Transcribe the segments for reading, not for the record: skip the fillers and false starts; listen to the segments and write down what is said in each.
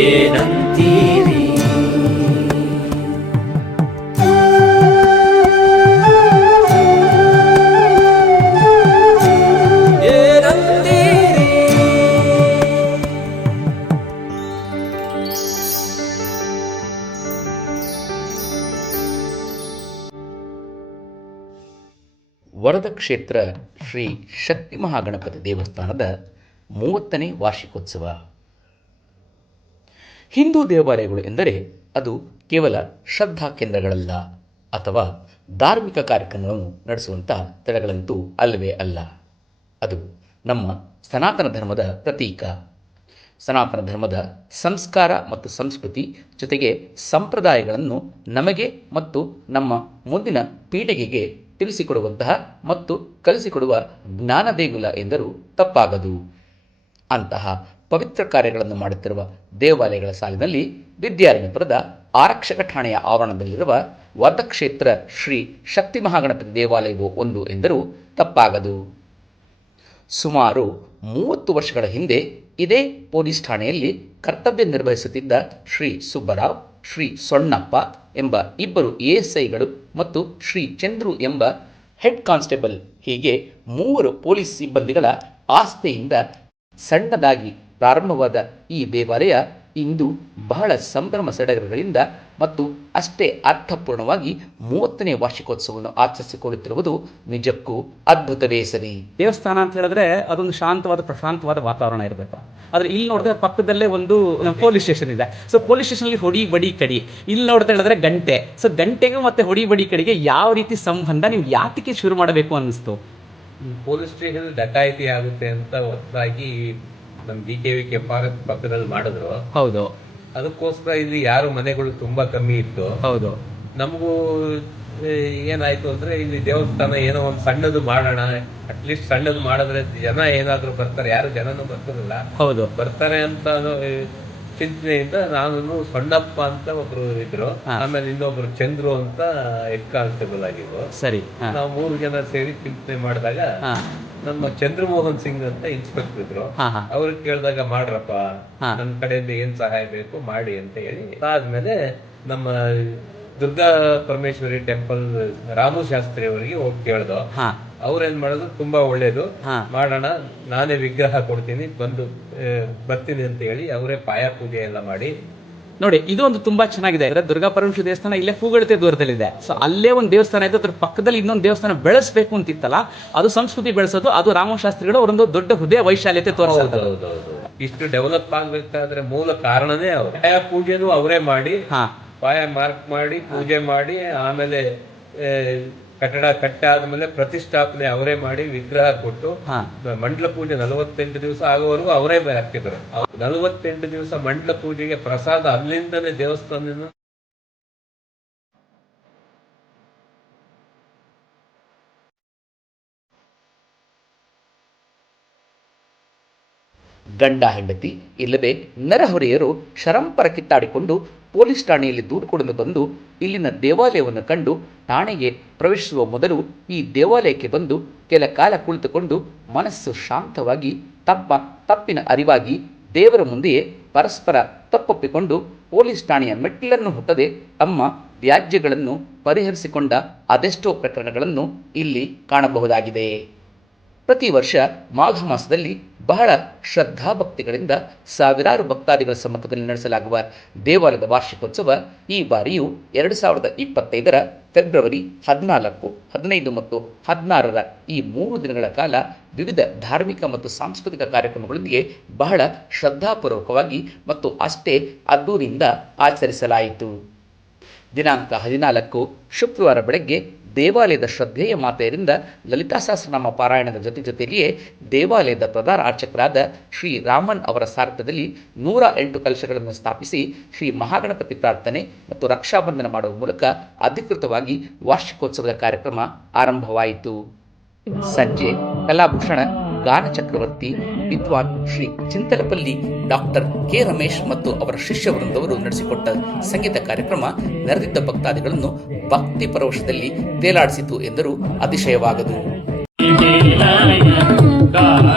ಏನಂತೀರಿ? ವರದ ಕ್ಷೇತ್ರ ಶ್ರೀ ಶಕ್ತಿ ಮಹಾಗಣಪತಿ ದೇವಸ್ಥಾನದ 30ನೇ ವಾರ್ಷಿಕೋತ್ಸವ. ಹಿಂದೂ ದೇವಾಲಯಗಳು ಎಂದರೆ ಅದು ಕೇವಲ ಶ್ರದ್ಧಾ ಕೇಂದ್ರಗಳಲ್ಲ ಅಥವಾ ಧಾರ್ಮಿಕ ಕಾರ್ಯಕ್ರಮಗಳನ್ನು ನಡೆಸುವಂತಹ ಸ್ಥಳಗಳಂತೂ ಅಲ್ಲವೇ ಅಲ್ಲ. ಅದು ನಮ್ಮ ಸನಾತನ ಧರ್ಮದ ಪ್ರತೀಕ. ಸನಾತನ ಧರ್ಮದ ಸಂಸ್ಕಾರ ಮತ್ತು ಸಂಸ್ಕೃತಿ ಜೊತೆಗೆ ಸಂಪ್ರದಾಯಗಳನ್ನು ನಮಗೆ ಮತ್ತು ನಮ್ಮ ಮುಂದಿನ ಪೀಳಿಗೆಗೆ ತಿಳಿಸಿಕೊಡುವಂತಹ ಮತ್ತು ಕಲಿಸಿಕೊಡುವ ಜ್ಞಾನ ದೇಗುಲ ಎಂದರೂ ತಪ್ಪಾಗದು. ಅಂತಹ ಪವಿತ್ರ ಕಾರ್ಯಗಳನ್ನು ಮಾಡುತ್ತಿರುವ ದೇವಾಲಯಗಳ ಸಾಲಿನಲ್ಲಿ ವಿದ್ಯಾರಣ್ಯಪುರದ ಆರಕ್ಷಕ ಠಾಣೆಯ ಆವರಣದಲ್ಲಿರುವ ವರದಕ್ಷೇತ್ರ ಶ್ರೀ ಶಕ್ತಿ ಮಹಾಗಣಪತಿ ದೇವಾಲಯವು ಒಂದು ಎಂದರೂ ತಪ್ಪಾಗದು. ಸುಮಾರು 30 ವರ್ಷಗಳ ಹಿಂದೆ ಇದೇ ಪೊಲೀಸ್ ಠಾಣೆಯಲ್ಲಿ ಕರ್ತವ್ಯ ನಿರ್ವಹಿಸುತ್ತಿದ್ದ ಶ್ರೀ ಸುಬ್ಬರಾವ್, ಶ್ರೀ ಸೊಣ್ಣಪ್ಪ ಎಂಬ ಇಬ್ಬರು ASIಗಳು ಮತ್ತು ಶ್ರೀ ಚಂದ್ರು ಎಂಬ ಹೆಡ್ ಕಾನ್ಸ್ಟೇಬಲ್ ಹೀಗೆ 3 ಪೊಲೀಸ್ ಸಿಬ್ಬಂದಿಗಳ ಆಸ್ತಿಯಿಂದ ಸಣ್ಣದಾಗಿ ಪ್ರಾರಂಭವಾದ ಈ ದೇವಾಲಯ ಇಂದು ಬಹಳ ಸಂಭ್ರಮ ಸಡಗರಗಳಿಂದ ಮತ್ತು ಅಷ್ಟೇ ಅರ್ಥಪೂರ್ಣವಾಗಿ 30ನೇ ವಾರ್ಷಿಕೋತ್ಸವವನ್ನು ಆಚರಿಸಿಕೊಳ್ಳುತ್ತಿರುವುದು ನಿಜಕ್ಕೂ ಅದ್ಭುತವೇ ಸರಿ. ದೇವಸ್ಥಾನ ಅಂತ ಹೇಳಿದ್ರೆ ಅದೊಂದು ಶಾಂತವಾದ ಪ್ರಶಾಂತವಾದ ವಾತಾವರಣ ಇರಬೇಕು. ಆದರೆ ಇಲ್ಲಿ ನೋಡಿದ್ರೆ ಪಕ್ಕದಲ್ಲೇ ಒಂದು ಪೊಲೀಸ್ ಸ್ಟೇಷನ್ ಇದೆ. ಸೊ ಪೊಲೀಸ್ ಸ್ಟೇಷನಲ್ಲಿ ಹೊಡಿ ಬಡಿ ಕಡಿ, ಇಲ್ಲಿ ನೋಡ್ತಾ ಹೇಳಿದ್ರೆ ಗಂಟೆ. ಸೊ ಗಂಟೆಗೆ ಮತ್ತೆ ಹೊಡಿ ಬಡಿ ಕಡಿಗೆ ಯಾವ ರೀತಿ ಸಂಬಂಧ, ನೀವು ಯಾತಕ್ಕೆ ಶುರು ಮಾಡಬೇಕು ಅನ್ನಿಸ್ತು? ಪೊಲೀಸ್ ಸ್ಟೇಷನ್ ಡಕಾಯಿತಿ ಆಗುತ್ತೆ ಅಂತ ಹೊಸದಾಗಿ ನಮ್ಮ BKV ಕೆಂಪಾರತ್ ಪಕ್ಕದಲ್ಲಿ ಮಾಡಿದ್ರು. ಹೌದು, ಅದಕ್ಕೋಸ್ಕರ ಇಲ್ಲಿ ಯಾರು ಮನೆಗಳು ತುಂಬಾ ಕಮ್ಮಿ ಇತ್ತು. ಹೌದು. ನಮಗೂ ಏನಾಯ್ತು ಅಂದ್ರೆ ಇಲ್ಲಿ ದೇವಸ್ಥಾನ ಏನೋ ಒಂದು ಸಣ್ಣದು ಮಾಡೋಣ, ಅಟ್ಲೀಸ್ಟ್ ಸಣ್ಣದು ಮಾಡಿದ್ರೆ ಜನ ಏನಾದ್ರು ಬರ್ತಾರೆ, ಯಾರು ಜನನು ಬರ್ತಾರಲ್ಲ, ಹೌದು, ಬರ್ತಾರೆ ಅಂತ ಚಿಂತನೆಯಿಂದ ನಾನು ಸೊಣ್ಣಪ್ಪ ಅಂತ ಒಬ್ರು ಇದ್ರು, ಆಮೇಲೆ ಇನ್ನೊಬ್ರು ಚಂದ್ರು ಅಂತ ಹೆಡ್ ಕಾನ್ಸ್ಟೇಬಲ್ ಆಗಿದ್ರು. ಸರಿ, ನಾವು 3 ಜನ ಸೇರಿ ಚಿಂತನೆ ಮಾಡಿದಾಗ ನಮ್ಮ ಚಂದ್ರಮೋಹನ್ ಸಿಂಗ್ ಅಂತ ಇನ್ಸ್ಪೆಕ್ಟರ್ ಇದ್ರು. ಅವ್ರಿಗೆ ಕೇಳಿದಾಗ ಮಾಡ್ರಪ್ಪ, ನನ್ನ ಕಡೆಯಿಂದ ಏನ್ ಸಹಾಯ ಬೇಕು ಮಾಡಿ ಅಂತ ಹೇಳಿ, ಆದ್ಮೇಲೆ ನಮ್ಮ ದುರ್ಗಾ ಪರಮೇಶ್ವರಿ ಟೆಂಪಲ್ ರಾಮು ಶಾಸ್ತ್ರಿ ಅವರಿಗೆ ಹೋಗಿ ಕೇಳ್ದು. ಅವ್ರೇನ್ ಮಾಡೋದು, ತುಂಬಾ ಒಳ್ಳೇದು ಮಾಡೋಣ, ನಾನೇ ವಿಗ್ರಹ ಕೊಡ್ತೀನಿ, ಬರ್ತೀನಿ ಅಂತ ಹೇಳಿ ಅವರೇ ಪಾಯ ಪೂಜೆ ಎಲ್ಲ ಮಾಡಿ. ನೋಡಿ, ಇದು ಒಂದು ತುಂಬಾ ಚೆನ್ನಾಗಿದೆ. ದುರ್ಗಾ ಪರಮೇಶ್ವರಿ ದೇವಸ್ಥಾನ ಇಲ್ಲೇ ಕೂಗಳತೆ ದೂರದಲ್ಲಿದೆ. ಸೊ ಅಲ್ಲೇ ಒಂದು ದೇವಸ್ಥಾನ ಇದೆ, ಅದ್ರ ಪಕ್ಕದಲ್ಲಿ ಇನ್ನೊಂದು ದೇವಸ್ಥಾನ ಬೆಳೆಸಬೇಕು ಅಂತಿತ್ತಲ್ಲ, ಅದು ಸಂಸ್ಕೃತಿ ಬೆಳೆಸೋದು, ಅದು ರಾಮಶಾಸ್ತ್ರಿಗಳು ಅವರೊಂದು ದೊಡ್ಡ ಹೃದಯ ವೈಶಾಲ್ಯತೆ ತೋರಿಸೋದು. ಇಷ್ಟು ಡೆವಲಪ್ ಆಗ್ಬೇಕಾದ್ರೆ ಮೂಲ ಕಾರಣನೇ ಅವರು. ಪಾಯ ಪೂಜೆನೂ ಅವರೇ ಮಾಡಿ, ಪಾಯ ಮಾರ್ಕ್ ಮಾಡಿ ಪೂಜೆ ಮಾಡಿ, ಆಮೇಲೆ ಕಟ್ಟಡ ಕಟ್ಟಾದ್ಮೇಲೆ ಪ್ರತಿಷ್ಠಾಪನೆ ಅವರೇ ಮಾಡಿ ವಿಗ್ರಹ ಕೊಟ್ಟು ಮಂಡಲ ಪೂಜೆ 48 ದಿವಸ ಆಗೋವರೆಗೂ ಅವರೇ ಹಾಕಿದ್ರು. 48 ದಿವಸ ಮಂಡಲ ಪೂಜೆಗೆ ಪ್ರಸಾದ ಅಲ್ಲಿಂದನೇ ದೇವಸ್ಥಾನದಿಂದ ಗಂಡ ಹೆಂಡತಿ ಇಲ್ಲವೇ ನೆರೆಹೊರೆಯರು ಶರಂಪರ ಕಿತ್ತಾಡಿಕೊಂಡು ಪೊಲೀಸ್ ಠಾಣೆಯಲ್ಲಿ ದೂರು ಕೊಡಲು ಬಂದು ಇಲ್ಲಿನ ದೇವಾಲಯವನ್ನು ಕಂಡು ಠಾಣೆಗೆ ಪ್ರವೇಶಿಸುವ ಮೊದಲು ಈ ದೇವಾಲಯಕ್ಕೆ ಬಂದು ಕೆಲ ಕಾಲ ಕುಳಿತುಕೊಂಡು ಮನಸ್ಸು ಶಾಂತವಾಗಿ ತಪ್ಪಿನ ಅರಿವಾಗಿ ದೇವರ ಮುಂದೆಯೇ ಪರಸ್ಪರ ತಪ್ಪೊಪ್ಪಿಕೊಂಡು ಪೊಲೀಸ್ ಠಾಣೆಯ ಮೆಟ್ಟಿಲನ್ನು ಹುಟ್ಟದೆ ತಮ್ಮ ವ್ಯಾಜ್ಯಗಳನ್ನು ಪರಿಹರಿಸಿಕೊಂಡ ಅದೆಷ್ಟೋ ಪ್ರಕರಣಗಳನ್ನು ಇಲ್ಲಿ ಕಾಣಬಹುದಾಗಿದೆ. ಪ್ರತಿ ವರ್ಷ ಮಾಘ ಮಾಸದಲ್ಲಿ ಬಹಳ ಶ್ರದ್ಧಾಭಕ್ತಿಗಳಿಂದ ಸಾವಿರಾರು ಭಕ್ತಾದಿಗಳ ಸಮ್ಮುಖದಲ್ಲಿ ನಡೆಸಲಾಗುವ ದೇವಾಲಯದ ವಾರ್ಷಿಕೋತ್ಸವ ಈ ಬಾರಿಯೂ 2025ರ ಫೆಬ್ರವರಿ 14, 15 ಮತ್ತು 16ರ ಈ 3 ದಿನಗಳ ಕಾಲ ವಿವಿಧ ಧಾರ್ಮಿಕ ಮತ್ತು ಸಾಂಸ್ಕೃತಿಕ ಕಾರ್ಯಕ್ರಮಗಳೊಂದಿಗೆ ಬಹಳ ಶ್ರದ್ಧಾಪೂರ್ವಕವಾಗಿ ಮತ್ತು ಅಷ್ಟೇ ಅದ್ದೂರಿಯಿಂದ ಆಚರಿಸಲಾಯಿತು. ದಿನಾಂಕ 14 ಶುಕ್ರವಾರ ಬೆಳಗ್ಗೆ ದೇವಾಲಯದ ಶ್ರದ್ಧೆಯ ಮಾತೆಯರಿಂದ ಲಲಿತಾ ಸಹಸ್ರನಾಮ ಪಾರಾಯಣದ ಜೊತೆಯಲ್ಲಿಯೇ ದೇವಾಲಯದ ಪ್ರಧಾನ ಅರ್ಚಕರಾದ ಶ್ರೀ ರಾಮನ್ ಅವರ ಸಾರಥ್ಯದಲ್ಲಿ 108 ಕಲಶಗಳನ್ನು ಸ್ಥಾಪಿಸಿ ಶ್ರೀ ಮಹಾಗಣಪತಿ ಪ್ರಾರ್ಥನೆ ಮತ್ತು ರಕ್ಷಾಬಂಧನ ಮಾಡುವ ಮೂಲಕ ಅಧಿಕೃತವಾಗಿ ವಾರ್ಷಿಕೋತ್ಸವದ ಕಾರ್ಯಕ್ರಮ ಆರಂಭವಾಯಿತು. ಸಂಜೆ ಕಲಾಭೂಷಣ ಗಾನ ಚಕ್ರವರ್ತಿ ವಿದ್ವಾನ್ ಶ್ರೀ ಚಿಂತಲಪಲ್ಲಿ ಡಾಕ್ಟರ್ ಕೆ ರಮೇಶ್ ಮತ್ತು ಅವರ ಶಿಷ್ಯ ವೃಂದವರು ನಡೆಸಿಕೊಟ್ಟ ಸಂಗೀತ ಕಾರ್ಯಕ್ರಮ ನೆರೆದಿದ್ದ ಭಕ್ತಾದಿಗಳನ್ನು ಭಕ್ತಿ ಪರವಶದಲ್ಲಿ ತೇಲಾಡಿಸಿತು ಎಂದರೂ ಅತಿಶಯವಾಗದು. ಕಾರಣ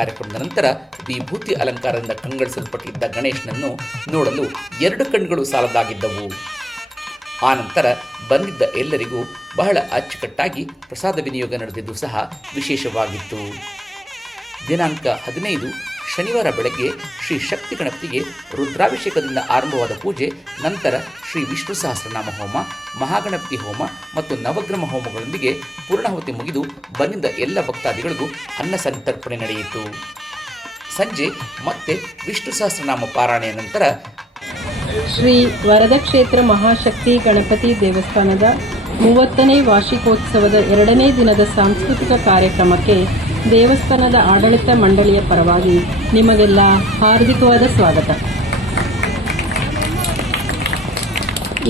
ಕಾರ್ಯಕ್ರಮದ ನಂತರ ವಿಭೂತಿ ಅಲಂಕಾರದಿಂದ ಕಂಗೊಳಿಸಲ್ಪಟ್ಟಿದ್ದ ಗಣೇಶನನ್ನು ನೋಡಲು 2 ಕಣ್ಣುಗಳು ಸಾಲದಾಗಿದ್ದವು. ಆನಂತರ ಬಂದಿದ್ದ ಎಲ್ಲರಿಗೂ ಬಹಳ ಅಚ್ಚುಕಟ್ಟಾಗಿ ಪ್ರಸಾದ ವಿನಿಯೋಗ ನಡೆದಿದ್ದು ಸಹ ವಿಶೇಷವಾಗಿತ್ತು. ದಿನಾಂಕ 15 ಶನಿವಾರ ಬೆಳಗ್ಗೆ ಶ್ರೀ ಶಕ್ತಿ ಗಣಪತಿಗೆ ರುದ್ರಾಭಿಷೇಕದಿಂದ ಆರಂಭವಾದ ಪೂಜೆ ನಂತರ ಶ್ರೀ ವಿಷ್ಣು ಸಹಸ್ರನಾಮ ಹೋಮ, ಮಹಾಗಣಪತಿ ಹೋಮ ಮತ್ತು ನವಗ್ರಹ ಹೋಮಗಳೊಂದಿಗೆ ಪೂರ್ಣಾಹುತಿ ಮುಗಿದು ಬಂದಿದ್ದ ಎಲ್ಲ ಭಕ್ತಾದಿಗಳಿಗೂ ಅನ್ನ ಸಂತರ್ಪಣೆ ನಡೆಯಿತು. ಸಂಜೆ ಮತ್ತೆ ವಿಷ್ಣು ಸಹಸ್ರನಾಮ ಪಾರಾಯಣೆಯ ನಂತರ ಶ್ರೀ ವರದಕ್ಷೇತ್ರ ಮಹಾಶಕ್ತಿ ಗಣಪತಿ ದೇವಸ್ಥಾನದ 30ನೇ ವಾರ್ಷಿಕೋತ್ಸವದ 2ನೇ ದಿನದ ಸಾಂಸ್ಕೃತಿಕ ಕಾರ್ಯಕ್ರಮಕ್ಕೆ ದೇವಸ್ಥಾನದ ಆಡಳಿತ ಮಂಡಳಿಯ ಪರವಾಗಿ ನಿಮಗೆಲ್ಲ ಹಾರ್ದಿಕವಾದ ಸ್ವಾಗತ.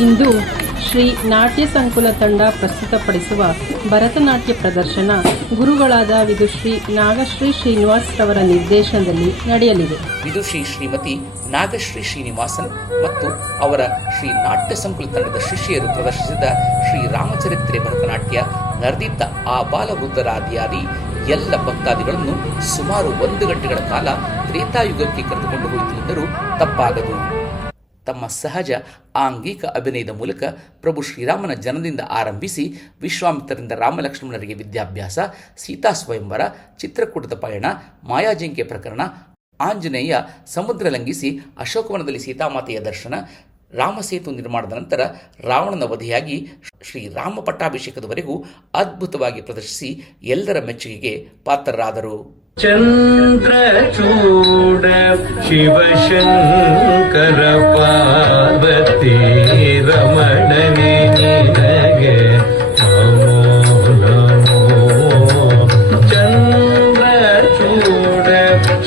ಇಂದು ಶ್ರೀ ನಾಟ್ಯ ಸಂಕುಲ ತಂಡ ಪ್ರಸ್ತುತಪಡಿಸುವ ಭರತನಾಟ್ಯ ಪ್ರದರ್ಶನ ಗುರುಗಳಾದ ವಿದುಶ್ರೀ ನಾಗಶ್ರೀ ಶ್ರೀನಿವಾಸ್ ರವರ ನಿರ್ದೇಶನದಲ್ಲಿ ನಡೆಯಲಿದೆ. ವಿದುಶ್ರೀ ಶ್ರೀಮತಿ ನಾಗಶ್ರೀ ಶ್ರೀನಿವಾಸನ್ ಮತ್ತು ಅವರ ಶ್ರೀ ನಾಟ್ಯ ಸಂಕುಲ ತಂಡದ ಶಿಷ್ಯರು ಪ್ರದರ್ಶಿಸಿದ ಶ್ರೀ ರಾಮಚರಿತ್ರೆ ಭರತನಾಟ್ಯ ನರ್ದಿದ್ದ ಆ ಬಾಲವೃದ್ಧರಾದಿಯಾದಿ ಎಲ್ಲ ಭಕ್ತಾದಿಗಳನ್ನು ಸುಮಾರು 1 ಗಂಟೆಗಳ ಕಾಲ ತ್ರೇತಾಯುಗಕ್ಕೆ ಕರೆದುಕೊಂಡು ಹೋಯಿತು ಎಂದರೂ ತಪ್ಪಾಗದು. ತಮ್ಮ ಸಹಜ ಆಂಗಿಕ ಅಭಿನಯದ ಮೂಲಕ ಪ್ರಭು ಶ್ರೀರಾಮನ ಜನನದಿಂದ ಆರಂಭಿಸಿ ವಿಶ್ವಾಮಿತ್ರರಿಂದ ರಾಮಲಕ್ಷ್ಮಣರಿಗೆ ವಿದ್ಯಾಭ್ಯಾಸ, ಸೀತಾ ಸ್ವಯಂವರ, ಚಿತ್ರಕೂಟದ ಪಯಣ, ಮಾಯಾಜಿಂಕೆ ಪ್ರಕರಣ, ಆಂಜನೇಯ ಸಮುದ್ರ ಲಂಘಿಸಿ ಅಶೋಕವನದಲ್ಲಿ ಸೀತಾಮಾತೆಯ ದರ್ಶನ, ರಾಮಸೇತು ನಿರ್ಮಾಣದ ನಂತರ ರಾವಣನ ವಧೆಯಾಗಿ ಶ್ರೀರಾಮ ಪಟ್ಟಾಭಿಷೇಕದವರೆಗೂ ಅದ್ಭುತವಾಗಿ ಪ್ರದರ್ಶಿಸಿ ಎಲ್ಲರ ಮೆಚ್ಚುಗೆಗೆ ಪಾತ್ರರಾದರು. ಚಂದ್ರಚೂಡ ಶಿವಶಂಕರ ಪಾರ್ವತಿ ರಮಣನೆ ನಿನಗೆ ನಮೋ ನಮೋ. ಚಂದ್ರಚೂಡ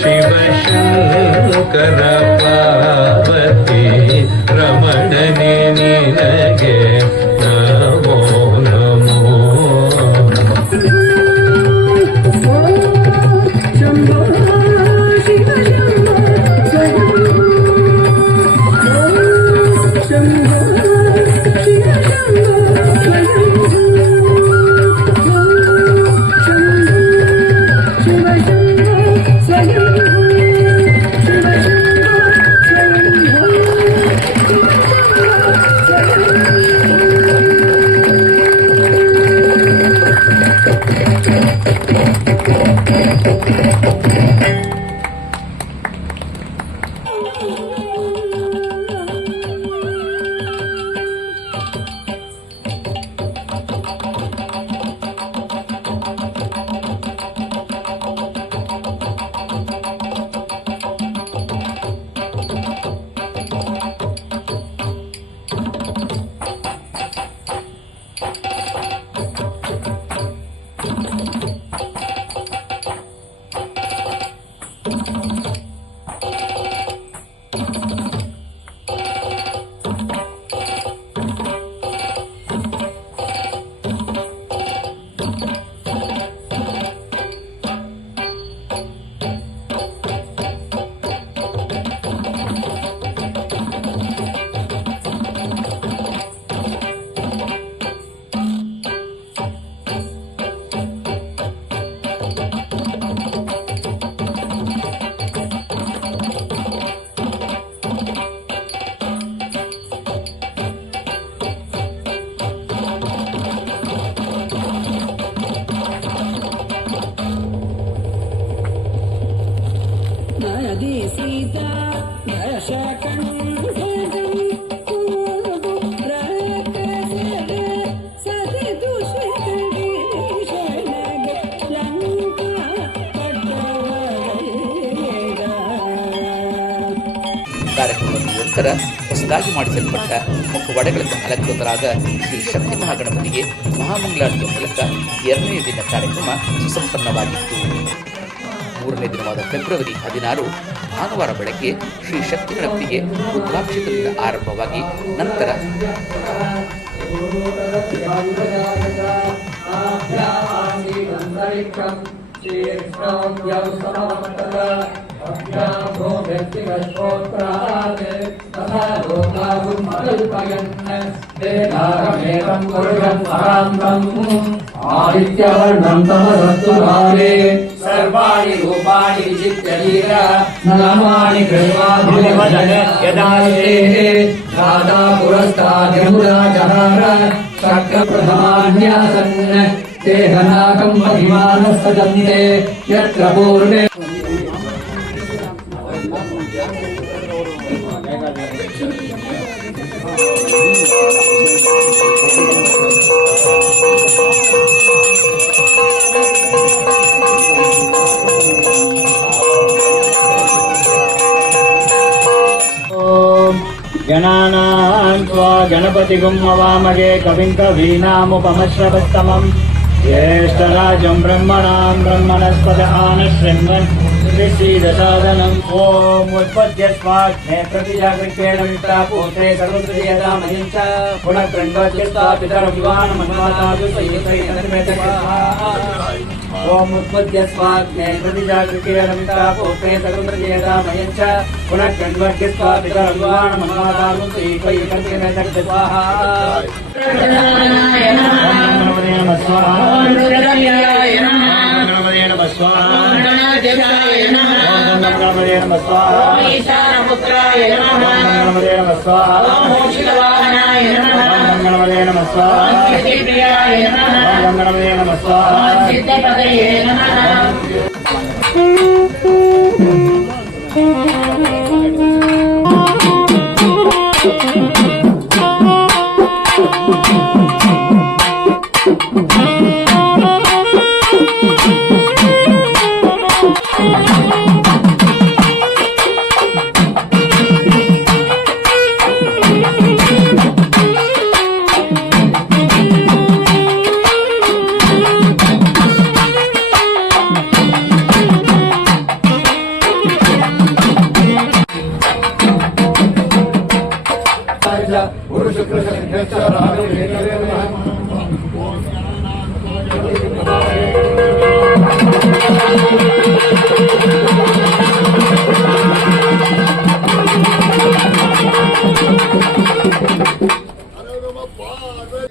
ಶಿವಶಂಕರ ಪಾರ್ವತಿ ರಮಣನೆ ನಿನಗೆ ನಮೋ ನಮೋ. ಕಾರ್ಯಕ್ರಮದ ನಂತರ ಹೊಸದಾಗಿ ಮಾಡಿಸಲ್ಪಟ್ಟ ಮುಖವಾಡಗಳನ್ನು ಅಲಂಕೃತರಾದ ಶ್ರೀ ಶಕ್ತಿ ಮಹಾಗಣಪತಿಗೆ ಮಹಾಮಂಗಳಾರತಿಯ ಮೂಲಕ 2ನೇ ದಿನ ಕಾರ್ಯಕ್ರಮ ಸುಸಂಪನ್ನವಾಗಿತ್ತು. 3ನೇ ದಿನವಾದ ಫೆಬ್ರವರಿ 16 ಭಾನುವಾರ ಬೆಳಗ್ಗೆ ಶ್ರೀ ಶಕ್ತಿ ಗಣಪತಿಗೆ ರುದ್ರಾಭಿಷೇಕದಿಂದ ಆರಂಭವಾಗಿ ನಂತರ आदित्यवर्णं तमसस्तु भावे सर्वाणि रूपाणि विचित्य वीर नामानि कृत्वा भुजवदन यदा श्रेः राधा पुरस्ताद्यमुदा जहार शक्रप्रथमान्यासन् तेहनाकं महिमानः सजन्ते यत्र पूर्णे गणानां त्वा गणपतिगुं हवामहे कविं कवीनामुपमश्रवस्तमं ज्येष्ठराजं ब्रह्मणां ब्रह्मणस्पद आनशृण्वन् श्रीसीदसादनम् ॐ उत्पद्य स्वाग्ने प्रतिजागृतेन विप्रापूते सर्वद्रियदामयं च पुनः कृण्वद्य पितरभिवानमन्वातादु ओम उत्पद्य स्वाग्ने प्रतिजागृतेन विप्रापूते सर्वद्रियदामयं च पुनः कृण्वद्य पितरभिवानमन्वातादु स्वाहा गणपते नमः स्वाहा ईशानपुत्राय नमः गणपते नमः स्वाहा मोक्षवाहनाय नमः गणपते नमः स्वाहा सिद्धिप्रियाय नमः गणपते नमः स्वाहा सिद्धपदये नमः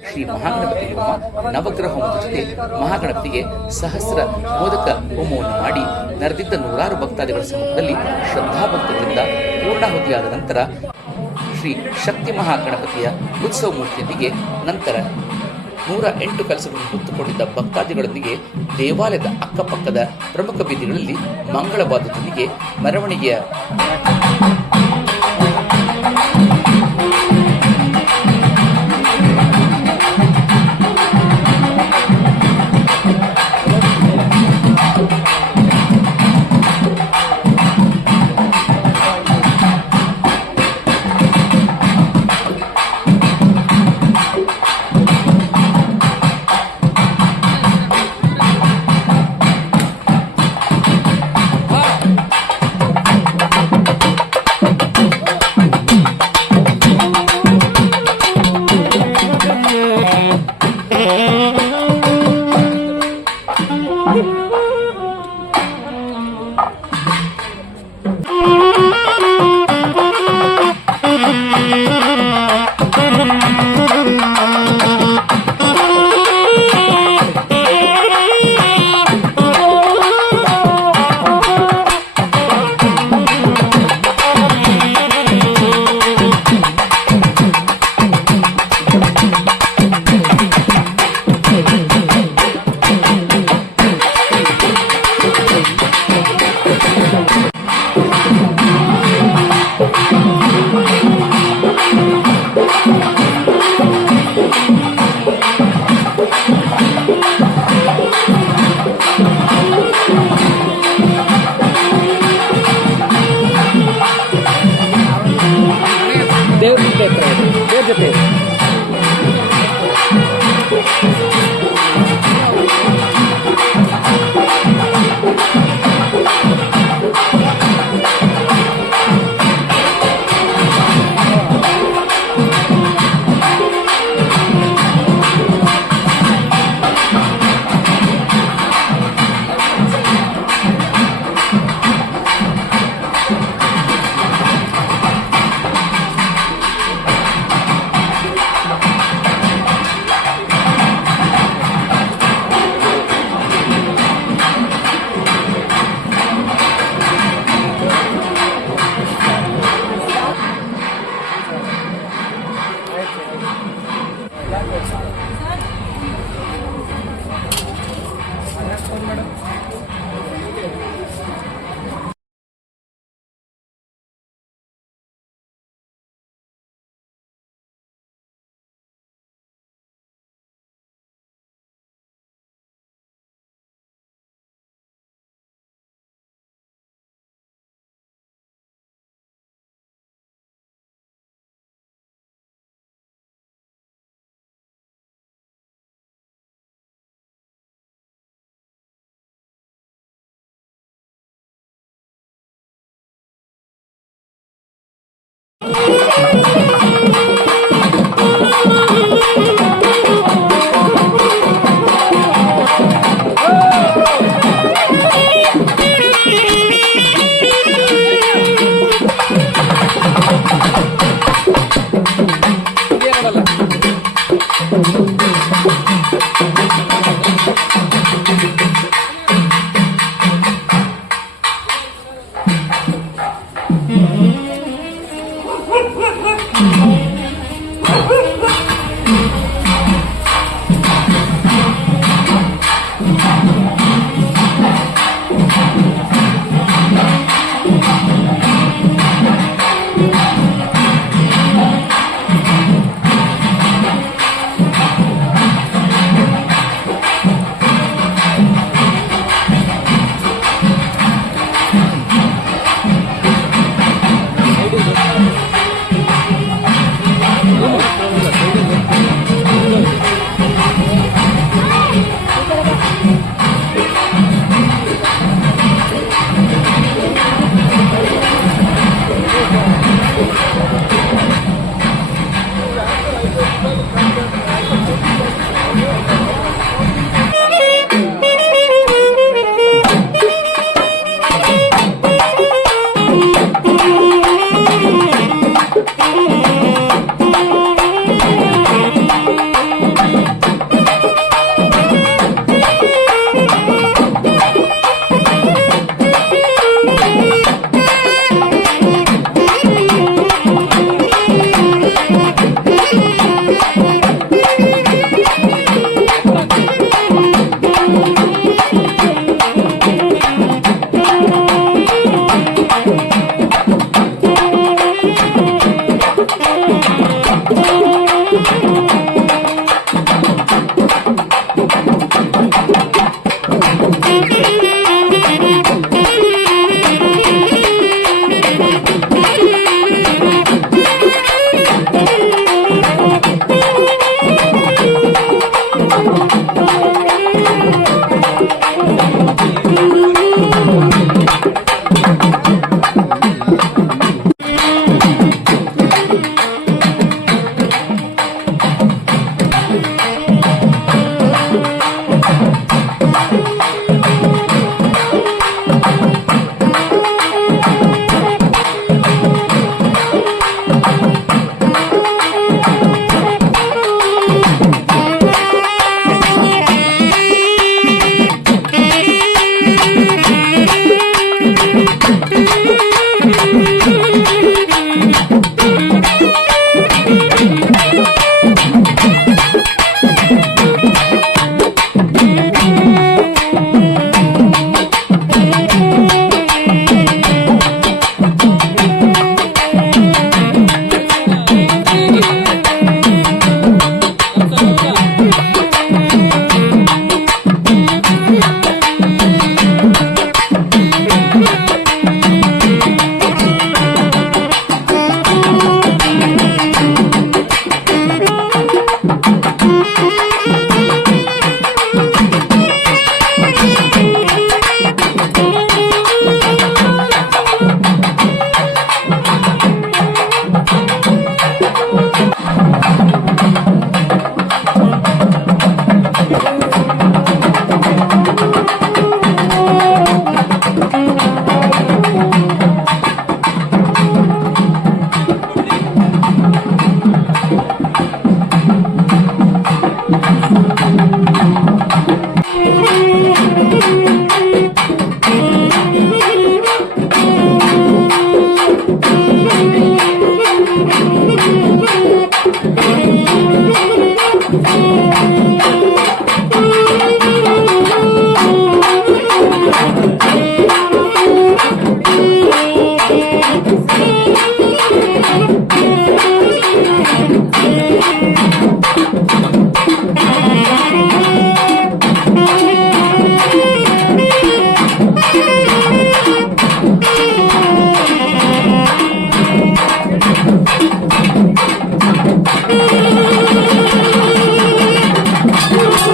ಶ್ರೀ ಮಹಾಗಣಪತಿ ಹೋಮ ನವಗ್ರಹ ಹೋಮದ ಜೊತೆ ಮಹಾಗಣಪತಿಗೆ ಸಹಸ್ರ ಮೋದಕ ಹೋಮವನ್ನು ಮಾಡಿ ನೆರೆದಿದ್ದ ನೂರಾರು ಭಕ್ತಾದಿಗಳ ಸಮ್ಮುಖದಲ್ಲಿ ಶ್ರದ್ಧಾಭಕ್ತರಿಂದ ಪೂರ್ಣಾಹುತಿಯಾದ ನಂತರ ಶ್ರೀ ಶಕ್ತಿ ಮಹಾಗಣಪತಿಯ ಉತ್ಸವ ಮೂರ್ತಿಯೊಂದಿಗೆ ನಂತರ 108 ಕಲಶಗಳನ್ನು ಹೊತ್ತುಕೊಂಡಿದ್ದ ಭಕ್ತಾದಿಗಳೊಂದಿಗೆ ದೇವಾಲಯದ ಅಕ್ಕಪಕ್ಕದ ಪ್ರಮುಖ ಬೀದಿಗಳಲ್ಲಿ ಮಂಗಳವಾದ್ಯದೊಂದಿಗೆ ಮೆರವಣಿಗೆಯ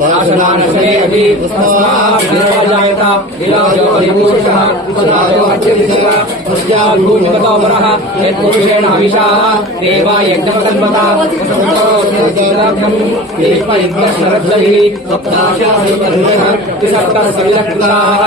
नाशनानशे अपि तस्मात् विराजायत विराजो हरिपुरुषः सदायो वाच्यविषय तस्याभिभूषितोपरः यत्पुरुषेण हविषाः देवा यज्ञपकल्पता वसन्तोऽग्निराभ्यं दीपयज्ञशरद्भिः सप्ताशासुरः त्रिसप्तः सविलकृताः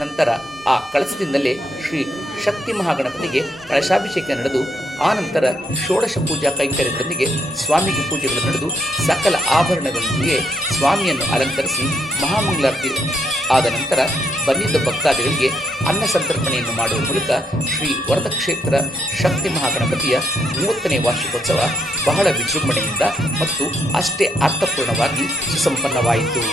ನಂತರ ಆ ಕಳಸದಿಂದಲೇ ಶ್ರೀ ಶಕ್ತಿ ಮಹಾಗಣಪತಿಗೆ ಕಳಶಾಭಿಷೇಕ ನಡೆದು ಆನಂತರ ಷೋಡಶ ಪೂಜಾ ಕೈಂಕರ್ಯದೊಂದಿಗೆ ಸ್ವಾಮಿಗೆ ಪೂಜೆಗಳು ನಡೆದು ಸಕಲ ಆಭರಣಗಳೊಂದಿಗೆ ಸ್ವಾಮಿಯನ್ನು ಅಲಂಕರಿಸಿ ಮಹಾಮಂಗಳಾರತಿ ಆದ ನಂತರ ಬಂದಿದ್ದ ಭಕ್ತಾದಿಗಳಿಗೆ ಅನ್ನ ಸಂತರ್ಪಣೆಯನ್ನು ಮಾಡುವ ಮೂಲಕ ಶ್ರೀ ವರದಕ್ಷೇತ್ರ ಶಕ್ತಿ ಮಹಾಗಣಪತಿಯ 30ನೇ ವಾರ್ಷಿಕೋತ್ಸವ ಬಹಳ ವಿಜೃಂಭಣೆಯಿಂದ ಮತ್ತು ಅಷ್ಟೇ ಅರ್ಥಪೂರ್ಣವಾಗಿ ಸುಸಂಪನ್ನವಾಯಿತು.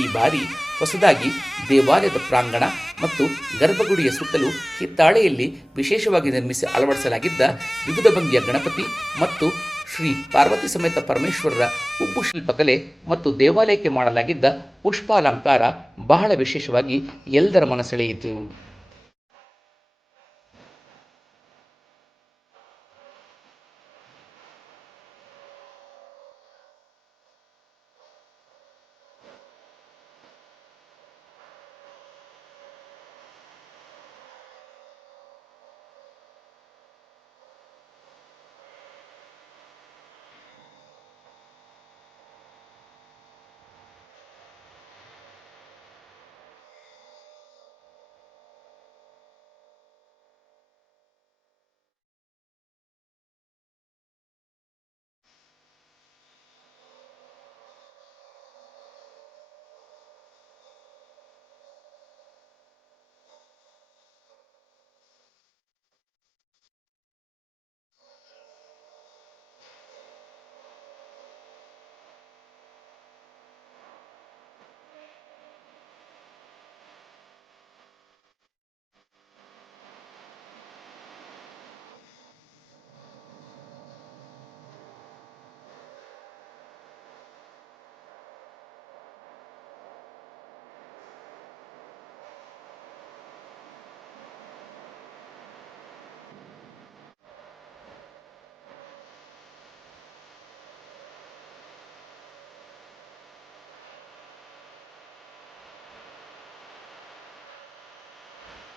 ಈ ಬಾರಿ ಹೊಸದಾಗಿ ದೇವಾಲಯದ ಪ್ರಾಂಗಣ ಮತ್ತು ಗರ್ಭಗುಡಿಯ ಸುತ್ತಲೂ ಹಿತ್ತಾಳೆಯಲ್ಲಿ ವಿಶೇಷವಾಗಿ ನಿರ್ಮಿಸಿ ಅಳವಡಿಸಲಾಗಿದ್ದ ವಿವಿಧ ಬಗೆಯ ಗಣಪತಿ ಮತ್ತು ಶ್ರೀ ಪಾರ್ವತಿ ಸಮೇತ ಪರಮೇಶ್ವರರ ಉಬ್ಬು ಶಿಲ್ಪಕಲೆ ಮತ್ತು ದೇವಾಲಯಕ್ಕೆ ಮಾಡಲಾಗಿದ್ದ ಪುಷ್ಪಾಲಂಕಾರ ಬಹಳ ವಿಶೇಷವಾಗಿ ಎಲ್ಲರ ಮನಸೆಳೆಯಿತು.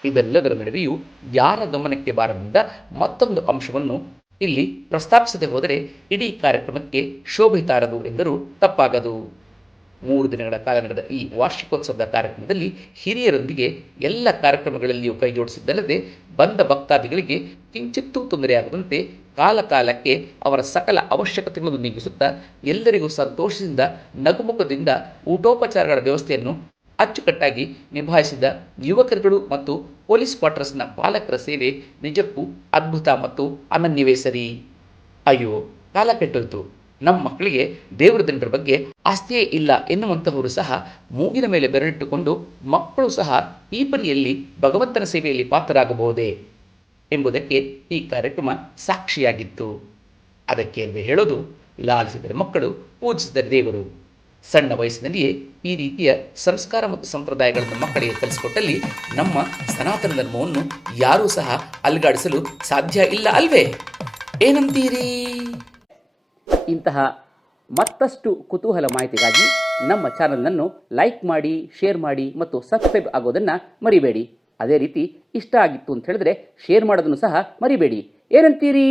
ಇವೆಲ್ಲದರ ನಡುವೆಯೂ ಯಾರ ಗಮನಕ್ಕೆ ಬಾರದಿಂದ ಮತ್ತೊಂದು ಅಂಶವನ್ನು ಇಲ್ಲಿ ಪ್ರಸ್ತಾಪಿಸದೆ ಹೋದರೆ ಇಡೀ ಕಾರ್ಯಕ್ರಮಕ್ಕೆ ಶೋಭೆ ತಾರದು ಎಂದರೂ ತಪ್ಪಾಗದು. 3 ದಿನಗಳ ಕಾಲ ನಡೆದ ಈ ವಾರ್ಷಿಕೋತ್ಸವದ ಕಾರ್ಯಕ್ರಮದಲ್ಲಿ ಹಿರಿಯರೊಂದಿಗೆ ಎಲ್ಲ ಕಾರ್ಯಕ್ರಮಗಳಲ್ಲಿಯೂ ಕೈಜೋಡಿಸಿದ್ದಲ್ಲದೆ ಬಂದ ಭಕ್ತಾದಿಗಳಿಗೆ ಕಿಂಚಿತ್ತೂ ತೊಂದರೆಯಾಗದಂತೆ ಕಾಲಕಾಲಕ್ಕೆ ಅವರ ಸಕಲ ಅವಶ್ಯಕತೆಗಳನ್ನು ನೀಗಿಸುತ್ತಾ ಎಲ್ಲರಿಗೂ ಸಂತೋಷದಿಂದ ನಗುಮುಖದಿಂದ ಊಟೋಪಚಾರಗಳ ವ್ಯವಸ್ಥೆಯನ್ನು ಅಚ್ಚುಕಟ್ಟಾಗಿ ನಿಭಾಯಿಸಿದ ಯುವಕರುಗಳು ಮತ್ತು ಪೊಲೀಸ್ ಕ್ವಾರ್ಟರ್ಸ್ನ ಪಾಲಕರ ಸೇವೆ ನಿಜಕ್ಕೂ ಅದ್ಭುತ ಮತ್ತು ಅನನ್ಯವೇ ಸರಿ. ಅಯ್ಯೋ, ಕಾಲ ಕೆಟ್ಟೋಯ್ತು, ನಮ್ಮ ಮಕ್ಕಳಿಗೆ ದೇವರ ಜನರ ಬಗ್ಗೆ ಆಸ್ತಿಯೇ ಇಲ್ಲ ಎನ್ನುವಂತಹವರು ಸಹ ಮೂಗಿನ ಮೇಲೆ ಬೆರಳಿಟ್ಟುಕೊಂಡು ಮಕ್ಕಳು ಸಹ ಈ ಪರಿಯಲ್ಲಿ ಭಗವಂತನ ಸೇವೆಯಲ್ಲಿ ಪಾತ್ರರಾಗಬಹುದೇ ಎಂಬುದಕ್ಕೆ ಈ ಕಾರ್ಯಕ್ರಮ ಸಾಕ್ಷಿಯಾಗಿತ್ತು. ಅದಕ್ಕೆ ಹೇಳೋದು, ಲಾಲಿಸಿದರೆ ಮಕ್ಕಳು, ಪೂಜಿಸಿದರೆ ದೇವರು. ಸಣ್ಣ ವಯಸ್ಸಿನಲ್ಲಿಯೇ ಈ ರೀತಿಯ ಸಂಸ್ಕಾರ ಮತ್ತು ಸಂಪ್ರದಾಯಗಳನ್ನು ಮಕ್ಕಳಿಗೆ ಕಲಿಸಿಕೊಟ್ಟಲ್ಲಿ ನಮ್ಮ ಸನಾತನ ಧರ್ಮವನ್ನು ಯಾರೂ ಸಹ ಅಲುಗಾಡಿಸಲು ಸಾಧ್ಯ ಇಲ್ಲ ಅಲ್ವೇ? ಏನಂತೀರಿ? ಇಂತಹ ಮತ್ತಷ್ಟು ಕುತೂಹಲ ಮಾಹಿತಿಗಾಗಿ ನಮ್ಮ ಚಾನಲ್ನನ್ನು ಲೈಕ್ ಮಾಡಿ, ಶೇರ್ ಮಾಡಿ ಮತ್ತು ಸಬ್ಸ್ಕ್ರೈಬ್ ಆಗೋದನ್ನು ಮರಿಬೇಡಿ. ಅದೇ ರೀತಿ ಇಷ್ಟ ಆಗಿತ್ತು ಅಂತ ಹೇಳಿದ್ರೆ ಶೇರ್ ಮಾಡೋದನ್ನು ಸಹ ಮರಿಬೇಡಿ. ಏನಂತೀರಿ?